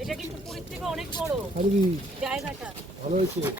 এটা কিন্তু পুরীর থেকে অনেক বড়। জায়গাটা। ভালো হয়েছে।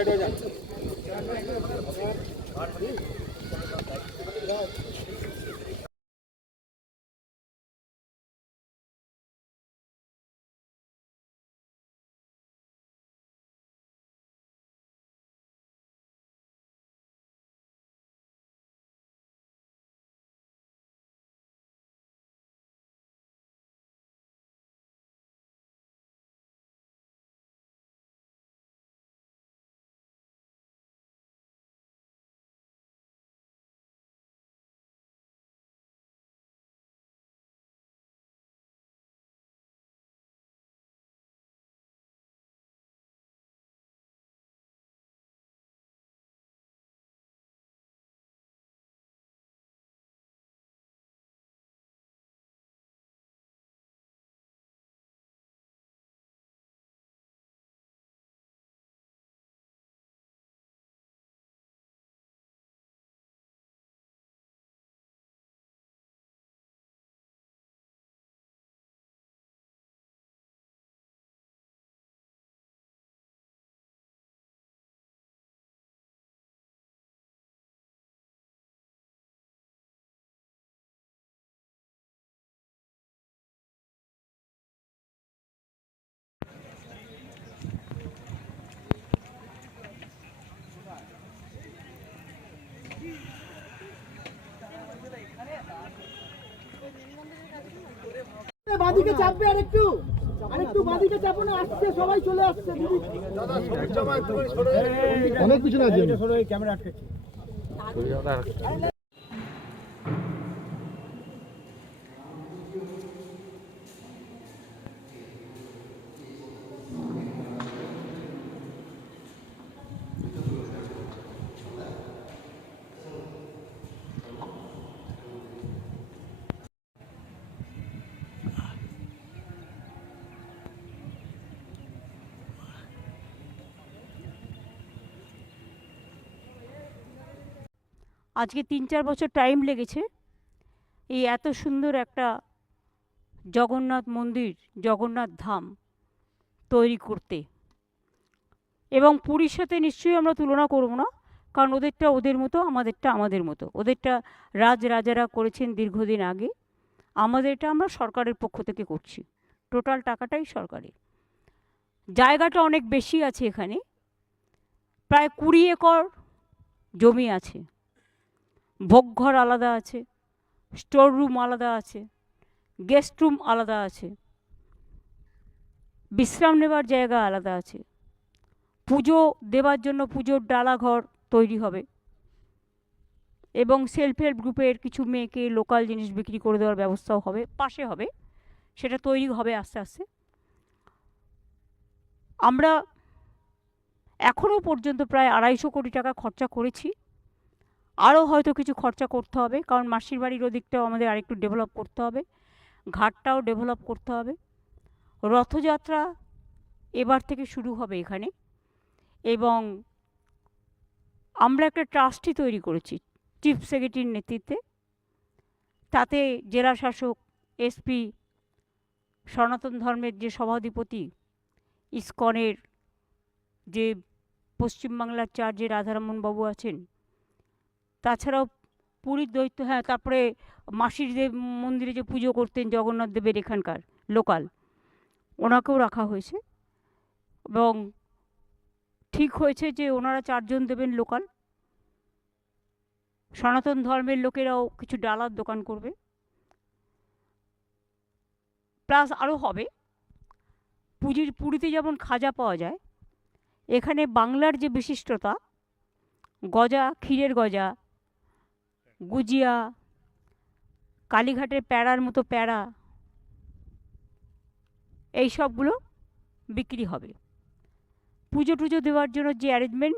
साइड हो जा বাদিকে চাপবে আরেকটু। আরেকটু বাদিকে চাপো না আসছে সবাই চলে আসছে দিদি। অনেক পিছনে আছে ক্যামেরা আটকেছে। আজকে তিন চার বছর টাইম লেগেছে। এই এত সুন্দর একটা জগন্নাথ মন্দির, জগন্নাথ ধাম তৈরি করতে। এবং পুরীর সাথে নিশ্চয়ই আমরা তুলনা করব না, কারণ ওদেরটা ওদের মতো, আমাদেরটা আমাদের মতো। ওদেরটা রাজ রাজারা করেছেন দীর্ঘদিন আগে। আমাদেরটা আমরা সরকারের পক্ষ থেকে করছি। টোটাল টাকাটাই সরকারের। জায়গাটা অনেক বেশি আছে এখানে। প্রায় কুড়ি একর জমি আছে। ভোগঘর আলাদা আছে স্টোর রুম আলাদা আছে গেস্ট রুম আলাদা আছে, বিশ্রাম নেবার জায়গা আলাদা আছে। পুজো দেওয়ার জন্য পুজোর ডালাঘর তৈরি হবে এবং সেলফ হেল্প গ্রুপের কিছু মেয়েকে লোকাল জিনিস বিক্রি করে দেওয়ার ব্যবস্থাও হবে, পাশে হবে, সেটা তৈরি হবে আস্তে আস্তে। আমরা এখনও পর্যন্ত প্রায় আড়াইশো কোটি টাকা খরচা করেছি। আরও হয়তো কিছু খরচা করতে হবে, কারণ মাসির বাড়ির ওদিকটাও আমাদের আরেকটু ডেভেলপ করতে হবে, ঘাটটাও ডেভেলপ করতে হবে। রথযাত্রা এবার থেকে শুরু হবে এখানে এবং আমরা একটা ট্রাস্টি তৈরি করেছি চিফ সেক্রেটারির নেতৃত্বে। তাতে জেলা শাসক এসপি সনাতন ধর্মের যে সভাধিপতি, ইসকনের যে পশ্চিমবাংলার চার্জে রাধারমন বাবু আছেন তাছাড়াও পুরীর দৈত্য হ্যাঁ তারপরে মাসির দেব মন্দিরে যে পুজো করতেন জগন্নাথ দেবের এখানকার লোকাল, ওনাকেও রাখা হয়েছে এবং ঠিক হয়েছে যে ওনারা চারজন দেবেন লোকাল। সনাতন ধর্মের লোকেরাও কিছু ডালার দোকান করবে। প্লাস আরও হবে, পুজির, পুরীতে যেমন খাজা পাওয়া যায়, এখানে বাংলার যে বিশিষ্টতা, গজা, ক্ষীরের গজা গুজিয়া, কালীঘাটের প্যাড়ার মতো প্যাড়া এই সবগুলো বিক্রি হবে। পুজো টুজো দেওয়ার জন্য যে অ্যারেঞ্জমেন্ট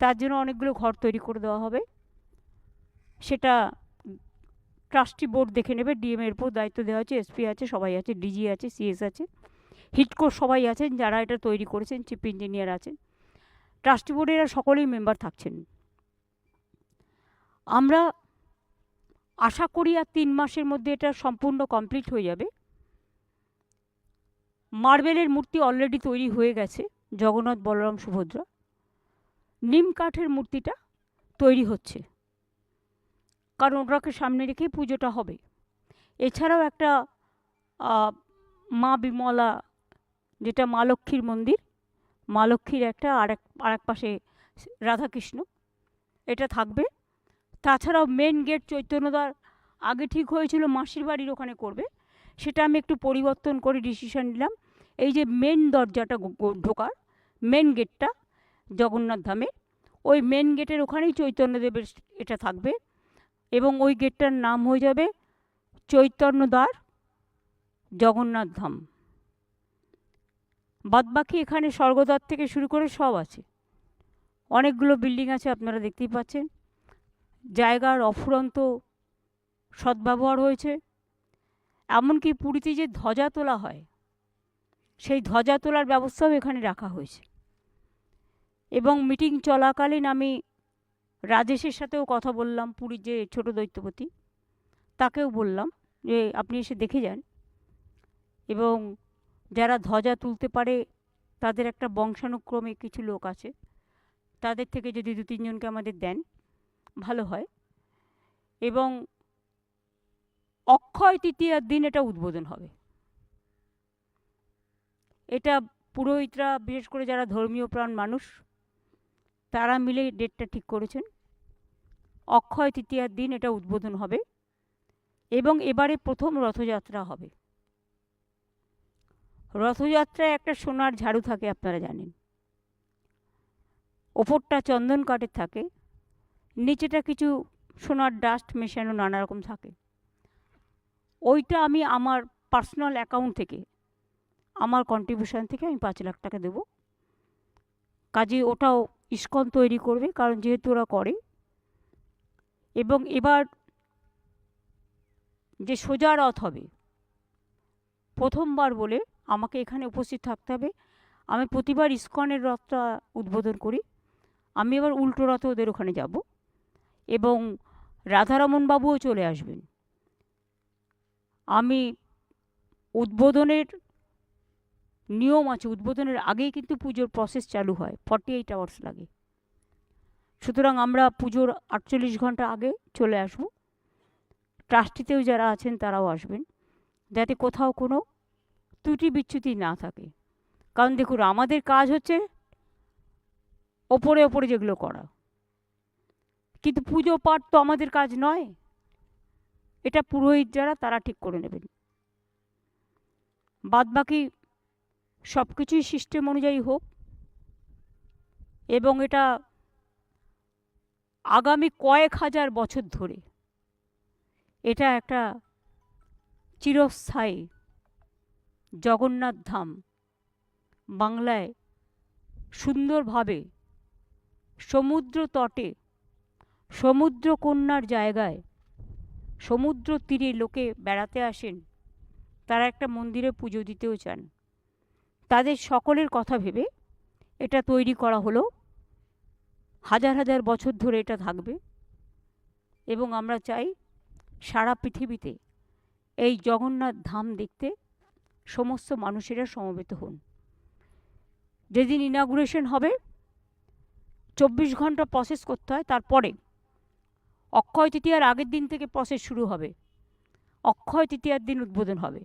তার জন্য অনেকগুলো ঘর তৈরি করে দেওয়া হবে। সেটা ট্রাস্টি বোর্ড দেখে নেবে ডিএমের উপর দায়িত্ব দেওয়া আছে, এসপি আছে, সবাই আছে, ডিজি আছে, সিএস আছে, হিটকোর সবাই আছেন, যারা এটা তৈরি করেছেন, চিফ ইঞ্জিনিয়ার আছেন। ট্রাস্টি বোর্ডের এরা সকলেই মেম্বার থাকছেন। আমরা আশা করি আর তিন মাসের মধ্যে এটা সম্পূর্ণ কমপ্লিট হয়ে যাবে। মার্বেলের মূর্তি অলরেডি তৈরি হয়ে গেছে, জগন্নাথ বলরাম সুভদ্রা। নিম কাঠের মূর্তিটা তৈরি হচ্ছে। কারণ ওটাকে সামনে রেখেই পুজোটা হবে। এছাড়াও একটা মা বিমলা, যেটা মা লক্ষ্মীর মন্দির, মা লক্ষ্মীর একটা আরেক আরেক পাশে রাধাকৃষ্ণ। এটা থাকবে। তাছাড়াও মেন গেট চৈতন্যদার আগে ঠিক হয়েছিল মাসির বাড়ির ওখানে করবে। সেটা আমি একটু পরিবর্তন করে ডিসিশন নিলাম। এই যে মেন দরজাটা ঢোকার মেন গেটটা জগন্নাথ ধামে ওই মেন গেটের ওখানেই চৈতন্যদেবের এটা থাকবে এবং ওই গেটটার নাম হয়ে যাবে চৈতন্যদ্বার জগন্নাথ ধাম। বাদবাকি এখানে স্বর্গদ্বার থেকে শুরু করে সব আছে। অনেকগুলো বিল্ডিং আছে আপনারা দেখতেই পাচ্ছেন। জায়গার অফুরন্ত সদ্ব্যবহার হয়েছে। এমনকি পুরীতে যে ধ্বজা তোলা হয়, সেই ধ্বজা তোলার ব্যবস্থাও এখানে রাখা হয়েছে। এবং মিটিং চলাকালীন আমি রাজেশের সাথেও কথা বললাম, পুরীর যে ছোট দৈত্যপতি, তাকেও বললাম যে, আপনি এসে দেখে যান। এবং যারা ধ্বজা তুলতে পারে, তাদের একটা বংশানুক্রমে কিছু লোক আছে, তাদের থেকে যদি দু তিনজনকে আমাদের দেন ভালো হয়। এবং অক্ষয় তৃতীয়ার দিন এটা উদ্বোধন হবে। এটা পুরোহিতরা, বিশেষ করে যারা ধর্মীয় প্রাণ মানুষ, তারা মিলে ডেটটা ঠিক করেছেন। অক্ষয় তৃতীয়ার দিন এটা উদ্বোধন হবে এবং এবারে প্রথম রথযাত্রা হবে। রথযাত্রায় একটা সোনার ঝাড়ু থাকে, আপনারা জানেন। ওপরটা চন্দন কাঠের থাকে। নিচেটা কিছু সোনার ডাস্ট মেশানো নানা রকম থাকে। ওইটা আমি আমার পার্সোনাল অ্যাকাউন্ট থেকে, আমার কন্ট্রিবিউশন থেকে আমি পাঁচ লাখ টাকা দেবো। কাজে ওটাও ইস্কন তৈরি করবে, কারণ যেহেতু ওরা করে। এবং এবার যে সোজা রথ হবে, প্রথমবার বলে আমাকে এখানে উপস্থিত থাকতে হবে। আমি প্রতিবার ইস্কনের রথটা উদ্বোধন করি। আমি এবার উল্টো রথে ওদের ওখানে যাব। এবং রাধারমন বাবুও চলে আসবেন। আমি উদ্বোধনের নিয়ম আছে, উদ্বোধনের আগেই কিন্তু পুজোর প্রসেস চালু হয় ফর্টি এইট আওয়ার্স লাগে। সুতরাং আমরা পুজোর আটচল্লিশ ঘণ্টা আগে চলে আসব। ট্রাস্টিতেও যারা আছেন তারাও আসবেন, যাতে কোথাও কোনো ত্রুটি বিচ্যুতি না থাকে। কারণ দেখুন, আমাদের কাজ হচ্ছে ওপরে ওপরে যেগুলো করা। কিন্তু পুজো পাঠ তো আমাদের কাজ নয়। এটা পুরোহিত যারা, তারা ঠিক করে নেবেন। বাদ বাকি সব কিছুই সিস্টেম অনুযায়ী হোক এবং এটা আগামী কয়েক হাজার বছর ধরে এটা একটা চিরস্থায়ী জগন্নাথ ধাম বাংলায় সুন্দরভাবে সমুদ্র তটে সমুদ্র কন্যার জায়গায় সমুদ্র তীরে লোকে বেড়াতে আসেন। তারা একটা মন্দিরে পুজো দিতেও চান। তাদের সকলের কথা ভেবে এটা তৈরি করা হলো। হাজার হাজার বছর ধরে এটা থাকবে এবং আমরা চাই সারা পৃথিবীতে এই জগন্নাথ ধাম দেখতে সমস্ত মানুষেরা সমবেত হন। যেদিন ইনাগুরেশন হবে, চব্বিশ ঘণ্টা প্রসেস করতে হয়, তারপরে অক্ষয় তৃতীয়ার আগের দিন থেকে প্রসেস শুরু হবে। অক্ষয় তৃতীয়ার দিন উদ্বোধন হবে।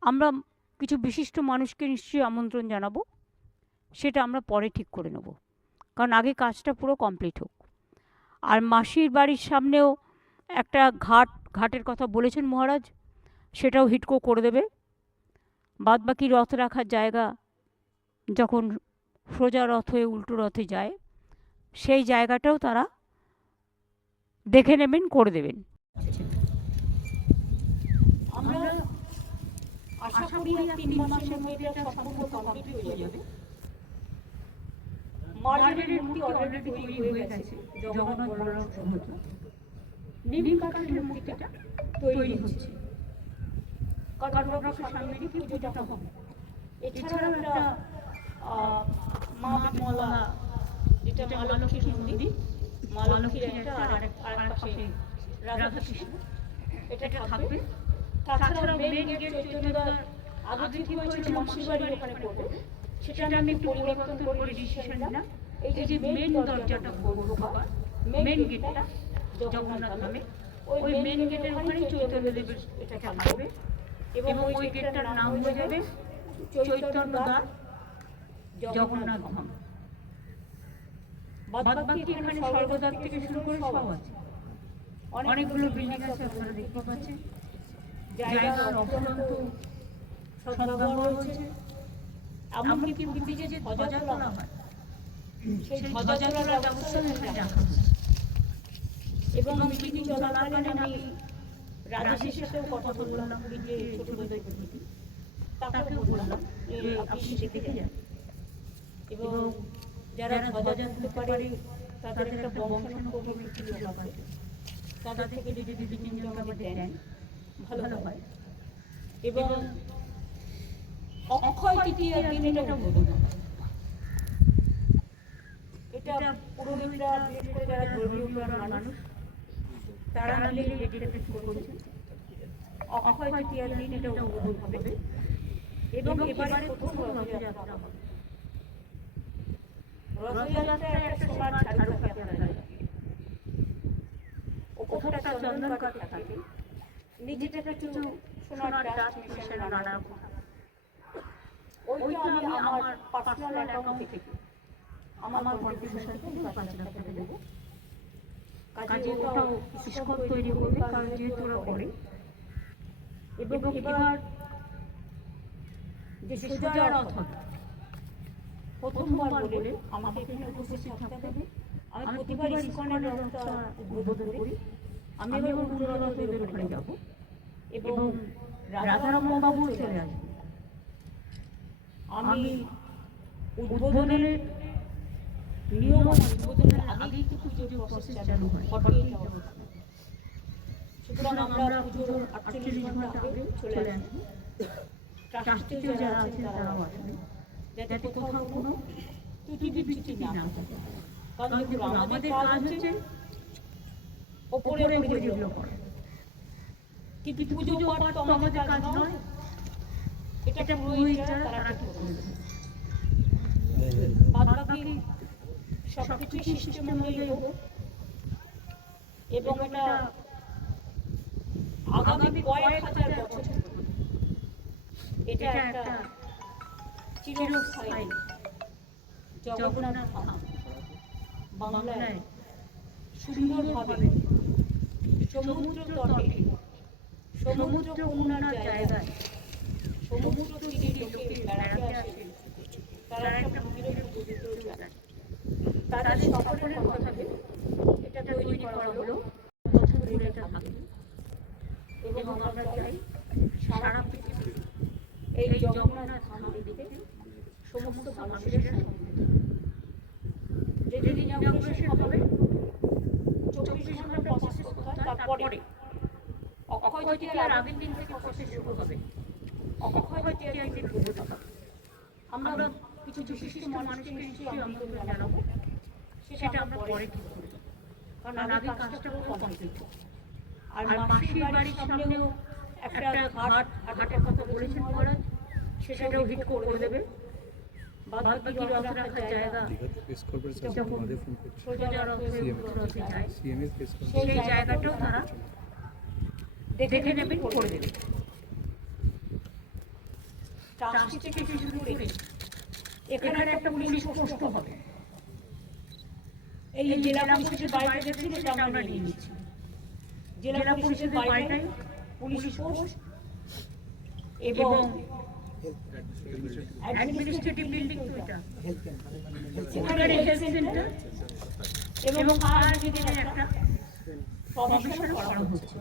আমরা কিছু বিশিষ্ট মানুষকে নিশ্চয়ই আমন্ত্রণ জানাব। সেটা আমরা পরে ঠিক করে নেব। কারণ আগে কাজটা পুরো কমপ্লিট হোক। আর মাসির বাড়ির সামনেও একটা ঘাট, ঘাটের কথা বলেছেন মহারাজ, সেটাও হিটকো করে দেবে। বাদ বাকি রথ রাখার জায়গা যখন সোজা রথ হয়ে উল্টো রথে যায়, সেই জায়গাটাও তারা দেখে নেবেন, করে দেবেন। আশা করি যাবে। মূর্তিটা তৈরি হচ্ছে। হবে। একটা মা মলা যেটা মা মন্দির মা লক্ষ্মীর একটা আর এক- আর এক পাশে রাধাকৃষ্ণ। এটা থাকবে। তাছাড়া মেন গেট চৈতন্যদার আগে থেকে হয়েছিল মাসির বাড়ির ওখানে করবে। সেটা আমি একটু পরিবর্তন করে ডিসিশন নিলাম। এই যে মেন দরজাটা ঢোকার মেন গেটটা জগন্নাথ নামে ওই মেন গেটের ওখানেই চৈতন্যদেবের এটা থাকবে। এবং ওই গেটটার নাম হয়ে যাবে চৈতন্যদার জগন্নাথ ধাম। বাদ এখানে স্বর্গদ্বার থেকে শুরু করে সব আছে। অনেকগুলো বিল্ডিং আছে আপনারা দেখতে পাচ্ছেন। জায়গার অফুরন্ত সদ্ব্যবহার হয়েছে। এমনকি পুরীতে যে ধ্বজা হয় সেই ধ্বজা ব্যবস্থা এখানে রাখা হয়েছে। এবং মিটিং চলাকালীন আমি রাজেশের সাথেও কথা বললাম পুরীর যে ছোট দিদি তাকেও বললাম যে আপনি দেখে যান। এবং যারা ধ্বজা তুলতে পারে তাদের একটা বংশানুক্রমিক কিছু লোক আছে। তাদের থেকে যদি তিনজন আমাদের দেন ভালো হয়। এবং অক্ষয় তৃতীয় দিন এটা হবে। এটা পুরোহিতরা বিশেষ করে যারা ধর্মীয় মানুষ তারা মিলে এটা শুরু করেছেন অক্ষয় তৃতীয় দিন এটা উদ্বোধন হবে। এবং এবারে প্রথম রথযাত্রা হবে। চন্দন থাকে সোনার নানা রকম। ওইটা আমি আমার পার্সোনাল অ্যাকাউন্ট থেকে। আমার কন্ট্রিবিউশন থেকে পাঁচ লাখ টাকা দেবো। কাজে ওটাও স্কোর তৈরি করবে কারণ যেহেতু ওরা করে। এবং এবার যে সোজা রথ হবে প্রথমবার বলে আমাকে এখানে উপস্থিত থাকতে হবে। আমি প্রতিবার ইস্কনের রথটা উদ্বোধন করি। আমি এবার উল্টো ওখানে যাব এবং রাধারাম বাবু চলে আসবে। আমি উদ্বোধনের নিয়ম উদ্বোধনের আগেই কিন্তু পুজোর প্রসেস চালু হয়। সুতরাং আমরা পুজোর আটচল্লিশ ঘণ্টা আগে চলে আসি। ট্রাস্টিতে যারা আছেন তারাও আসেন যাতে কোথাও কোনো ত্রুটি বিচ্যুতি না কারণ আমাদের কাজ হচ্ছে ওপরে যেগুলো কিন্তু পুজো পাঠ তো আমাদের কাজ নয়। এটা পুরোহিত তারা ঠিক করবে? বাদ বাকি সব কিছু সিস্টেম অনুযায়ী হোক এবং এটা আগামী কয়েক হাজার বছর এটা একটা চিরস্থায়ী। জগন্নাথ বাংলায় সুন্দরভাবে সমুদ্র তটে সমুদ্র পূর্ণার জায়গায় সমুদ্র তীরে তারা সকলের কথা এটা তৈরি করা হলো। এবং আমরা চাই সারা পৃথিবী এই জগন্নাথ সমস্ত মানুষের যেদিন ইনাগুরেশন হবে চব্বিশ ঘণ্টা প্রসেস করতে হয় তারপরে অক্ষয় তৃতীয়ার আগের দিন থেকে প্রসেস শুরু হবে। অক্ষয় তৃতীয়ার দিন পুজোটা হবে। আমরা কিছু বিশিষ্ট মানুষকে নিশ্চয়ই আমন্ত্রণ জানাব সেটা আমরা পরে ঠিক করব কারণ আগে কাজটা পুরো কমপ্লিট। আর মাসির বাড়ির সামনেও একটা ঘাট ঘাটের কথা বলেছেন মহারাজ সেটাও হিট করে দেবে। বাদ বাকি রথ রাখার জায়গা দীঘাতে প্রেস কনফারেন্স আছে আমাদের ফোন করছে সোজা রথে রথে সিএমএস প্রেস সেই জায়গাটাও তারা দেখে নেবেন করে দেবে ট্রাস্টি থেকে শুরু করে এখানে একটা পুলিশ পোস্ট হবে এই জেলা গেছিল সেটা আমরা নিয়ে নিচ্ছি জেলা পুলিশের বাড়িটাই পুলিশ পোস্ট এবং অ্যাডমিনিস্ট্রেটিভ বিল্ডিং তো এটা। এখানে হেলথ সেন্টার এবং আর যদি একটা প্রফেশন করা হচ্ছে।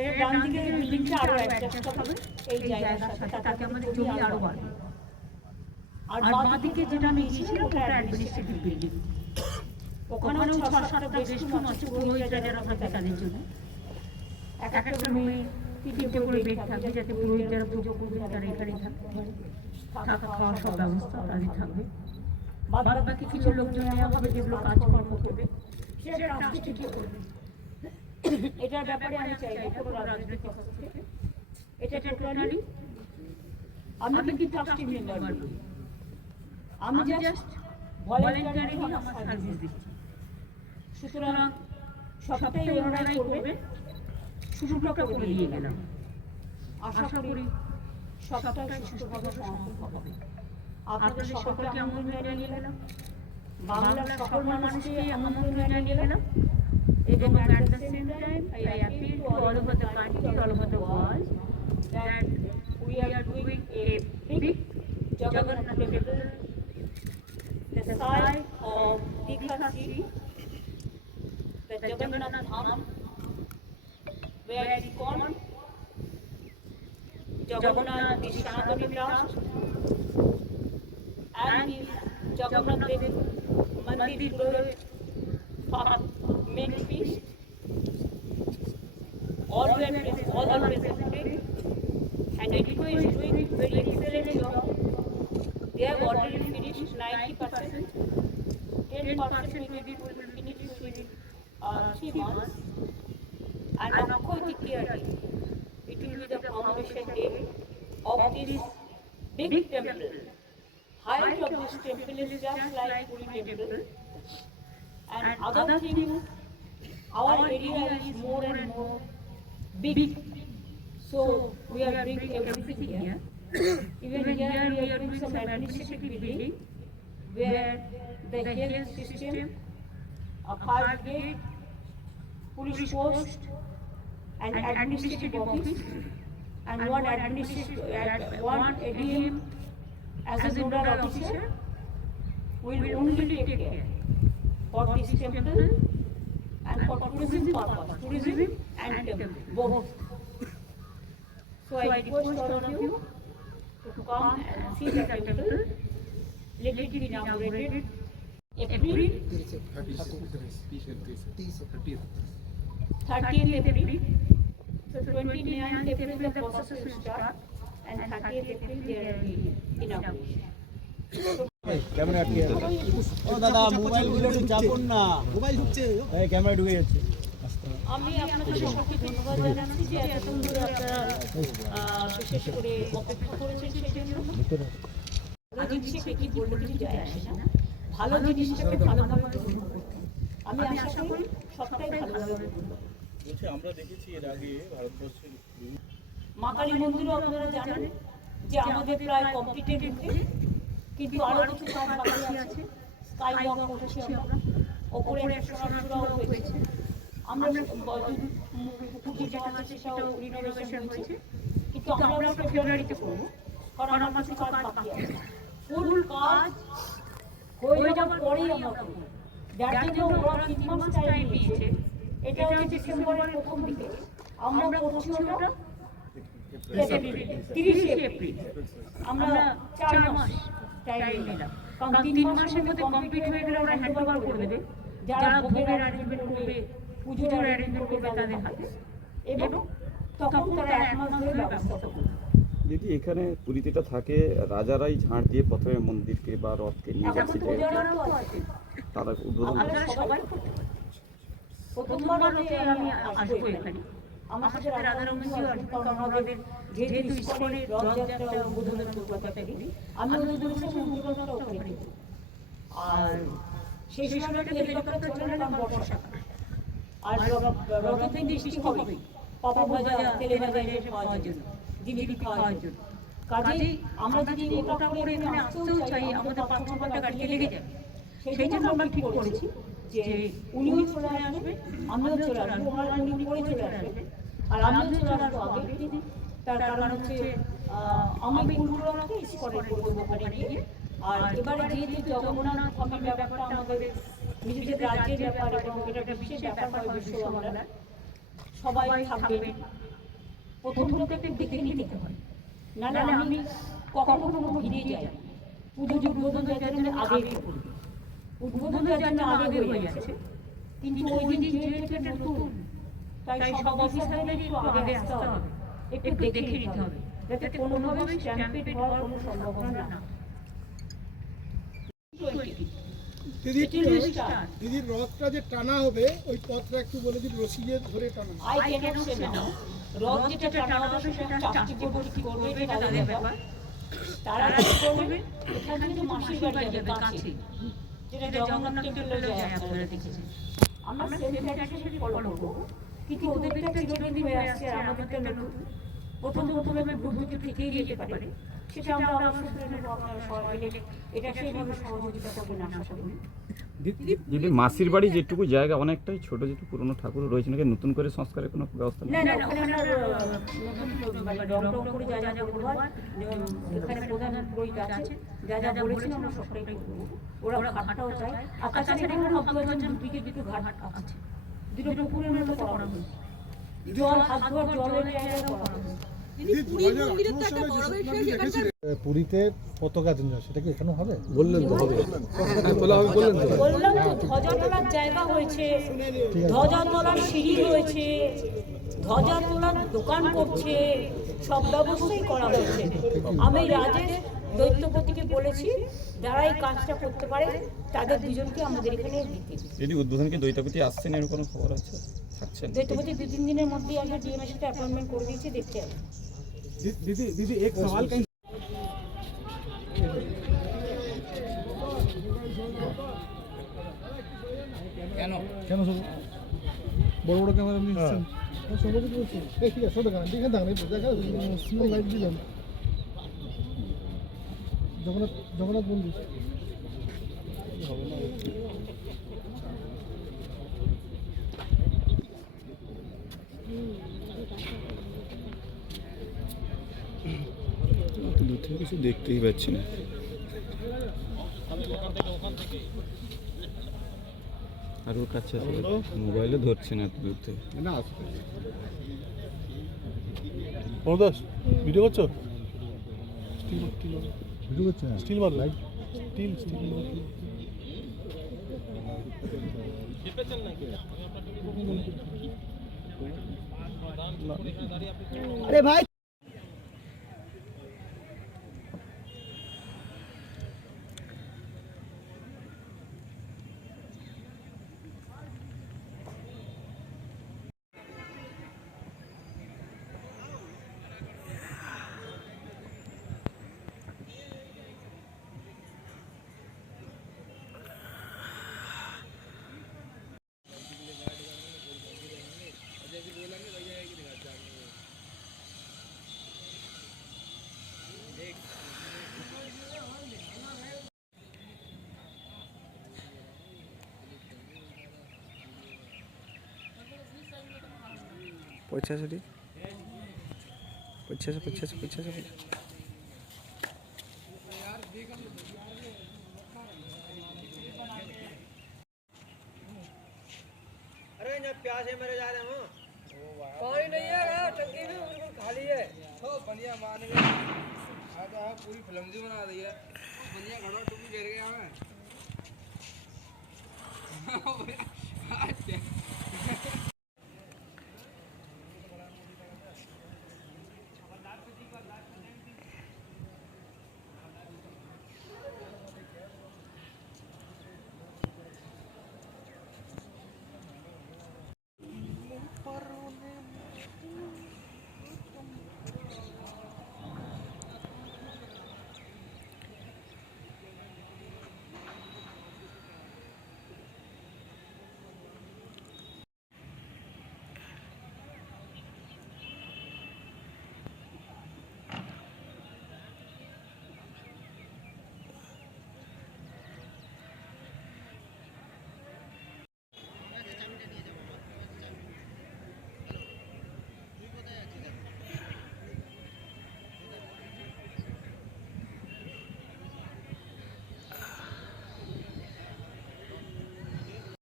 এর ডান দিকের বিল্ডিংটা আরও অ্যাডজাস্ট হবে। এই জায়গার সাথে তাতে আমাদের জমি আরও বাড়বে। আর বাঁ দিকে যেটা আমি গিয়েছিলাম ওটা অ্যাডমিনিস্ট্রেটিভ বিল্ডিং ওখানেও ছ সাতটা গেস্ট রুম আছে পুরোহিতরা যারা থাকে তাদের জন্য। এক একটা রুমে তিনটে করে বেড থাকবে যাতে পুরোহিত যারা পুজো করবে তারা এখানেই থাকতে পারে। থাকা খাওয়া সব ব্যবস্থা তাদের থাকবে। বাদ বাকি কিছু লোকজন নেওয়া হবে যেগুলো কাজকর্ম করবে সেটা ট্রাস্টি ঠিকই করবে। এটার ব্যাপারে আমি চাইব কোনো রাজনৈতিক এটা টোটালি আমি কিন্তু ট্রাস্টি মেম্বার আমি জাস্ট ভলেন্টারি আমার সার্ভিস দিচ্ছি। সুতরাং সবটাই ওনারাই করবে। শুরুটা করে নিয়ে গেলাম আশা করি সবটাই সুষ্ঠুভাবে সম্পন্ন হবে আপনাদের সকলকে আমন্ত্রণ জানিয়ে গেলাম বাংলার সকল মানুষকে আমন্ত্রণ জানিয়ে গেলাম এবং at the same time I appeal to all over the country, all over the world that we are doing a big Jagannath temple the side of Digha Sea, the Jagannath Dham, called Jagannath the Sanatani and Jagannath Dev Mandir Purohit for main feast. All were present, all are presented and Edico is doing very excellent job. They have already finished ninety percent. Ten percent maybe will finish within uh, three months. And Tikyati, it will be the foundation day of this big temple. Height of this temple is just like Puri temple. And other thing, our area is more and more big. So we are doing everything here. Even here we are doing some administrative building where the health system, a fire gate, police post and administrative office and one administrative, one ADM as a nodal officer will only take care for this temple and for tourism purpose, tourism and temple, both. So I request all of you to come and see the temple. Let it be inaugurated April thirtieth April. So twenty-ninth April the process will start and thirtieth April there will be inauguration. Camera আটকে ও দাদা মোবাইলগুলো একটু চাপুন না mobile ঢুকছে এই camera ঢুকে যাচ্ছে আমি আপনাদের সকলকে ধন্যবাদ জানাচ্ছি যে এতক্ষণ ধরে আপনারা বিশেষ করে অপেক্ষা করেছেন সেই জন্য ভালো কি বললে কিছু যায় আসে না ভালো জিনিসটাকে ভালোভাবে গ্রহণ করতে আমি আশা করি সবটাই ভালোভাবে। বলছি আমরা দেখেছি এর আগে ভারতবর্ষের মা কালী মন্দিরও আপনারা জানেন যে আমাদের প্রায় কমপ্লিটেড হচ্ছে কিন্তু আরও কিছু কাজ বাকি আছে। স্কাই ওয়াক করছি আমরা। ওপরে একটা সোনারপুরাও হয়েছে। আমরা পুকুর যেটা আছে সেটাও রিনোভেশন হয়েছে। কিন্তু আমরা ফেব্রুয়ারিতে করব কারণ আমার কিছু কাজ বাকি আছে। ফুল কাজ হয়ে যাওয়ার পরেই আমরা করব। যার জন্য ওরা তিন মাস টাইম নিয়েছে। এটা হচ্ছে ডিসেম্বরের প্রথম দিকে। আমরা করছি ওটা তিরিশে এপ্রিল। আমরা চার মাস টাইম নিলাম। কারণ তিন মাসের মধ্যে কমপ্লিট হয়ে গেলে ওরা হ্যান্ড ওভার করে দেবে। যারা ভোগের অ্যারেঞ্জমেন্ট করবে পুজোর অ্যারেঞ্জমেন্ট করবে তাদের হাতে। এবং তখন তারা এক মাস ধরে ব্যবস্থা করবে। দিদি এখানে পুরীতিটা থাকে রাজারাই ঝাড় দিয়ে প্রথমে মন্দিরকে বা রথকে নিয়ে যাচ্ছে তারা উদ্বোধন আপনারা সবাই করতে পারেন প্রথমবার আমি আসব এখানে। আমার সাথে রাধারমণজিও আসবে আমাদের যেহেতু ইস্কনের রথযাত্রা উদ্বোধনের কলকাতা থেকে আমি উদ্বোধনের ওখানে আর সেই সময়টা হেলিকপ্টার চলে বর্ষাকাল আর রথের বৃষ্টি হবে। পাপা ভাজা তেলে ভাজা এসে খাওয়ার জন্য। জিলিপি খাওয়ার জন্য। কাজেই আমরা যদি ওটা করে এখানে আসতেও চাই আমাদের পাঁচ ঘণ্টা গাড়িতে লেগে যাবে সেই জন্য আমরা ঠিক করেছি। যে উনিও চলে আসবে চলে আসব ওনারা উনি করে চলে আসবে। আর আমিও চলে আসব তার কারণ হচ্ছে আমি পূর্বরাকে ইস্কনে করব ওখানে গিয়ে। আর এবারে যেহেতু জগন্নাথ ব্যাপারটা আমাদের নিজেদের রাজ্যের ব্যাপার এবং এটা একটা বিশেষ ব্যাপার হয় বিশ্ব বাংলার সবাই থাকবেন প্রথম প্রত্যেকটা দেখে নিতে হয় নাহলে আমি কখনো কোনো ভিড়ে যাই। পুজো উদ্বোধন আগে করি উদ্বোধন জন্য আগে হয়ে যাচ্ছে কিন্তু ওই দিন যেহেতু নতুন তাই সব অফিসারদের একটু আগে আসতে হবে। একটু দেখে নিতে হবে যাতে কোনোভাবে স্ট্যাম্পেড হওয়ার কোনো সম্ভাবনা না। দিদি It will be start. দিদির রথটা যে টানা হবে ওই পথটা একটু বলে দিন রশি দিয়ে ধরে টানা। আই ক্যানট সে নাও রথ যেটা টানা হবে সেটা চাকরি করবে এটা তাদের ব্যাপার। তারা কি করবে? এখান থেকে মাসির বাড়ি যাবে কাছে। যেটা জগন্নাথ টেম্পলে যায় আপনারা দেখেছেন। আমরা সেম ট্র্যাডিশন ফলো করব। কিন্তু ওদেরটা চিরদিন হয়ে আসছে আর আমাদেরটা নতুন। প্রথম প্রথমে আমি ভুল ভুল থেকেই যেতে পারে। সেটা আমরা আবার শুনে নেব আপনারা সবাই মিলে এটা সেইভাবে সহযোগিতা করবেন আশা করি। দিদি মাসির বাড়ি যেটুকু জায়গা অনেকটাই ছোট যেটুকু পুরনো ঠাকুর রয়েছে নাকি? নতুন করে সংস্কারের কোনো ব্যবস্থা নেই? না না ওখানে আমরা নতুন মানে রং টং করে যা যা করব এখানে প্রধান পুরোহিত আছে যা যা বলেছেন আমরা সবটাই করব। ওরা ঘাটটাও চাই আর তাছাড়া এখানে অব্দুলজন দুদিকে দুটো ঘাট আছে। দুটো পুকুরের মতো করা হয়েছে। জল হাত ধোয়ার জলের জায়গা করা হয়েছে। পুরীতে পতাকা দিন সেটা কি এখানে হবে? বললেন তো হবে। বলা হবে বললেন তো বললাম তো ধ্বজা তোলার জায়গা হয়েছে ধ্বজা তোলার সিঁড়ি হয়েছে ধ্বজা তোলার দোকান করছে সব ব্যবস্থাই করা হয়েছে। আমি রাজেশ দৈত্যপতিকে বলেছি যারা এই কাজটা করতে পারে তাদের দুজনকে আমাদের এখানে দিতে। দিদি উদ্বোধনকে দৈতাপতি আসছেন এর কোনো খবর আছে? থাকছেন? দৈত্যপতি দু তিন দিনের মধ্যেই আসবে ডিএমের সাথে অ্যাপয়েন্টমেন্ট করে দিয়েছি দেখতে হবে दीदी दीदी एक सवाल का কেন কেন সব বড় বড় ক্যামেরা নিচ্ছেন সব কিছু বলছি এই ঠিক আছে ছোট ক্যামেরা দেখে দাঁড়ান দেখা স্মল লাইট দিলাম জগন্নাথ জগন্নাথ মন্দির কিছু দেখতেই পাচ্ছি না। আর ওর কাছে আসলে মোবাইলে ধরছে না এত দূর থেকে। ভিডিও করছ? ভিডিও করছে স্টিল মারো স্টিল স্টিল আরে ভাই पचास पचास पचास पचास पचास।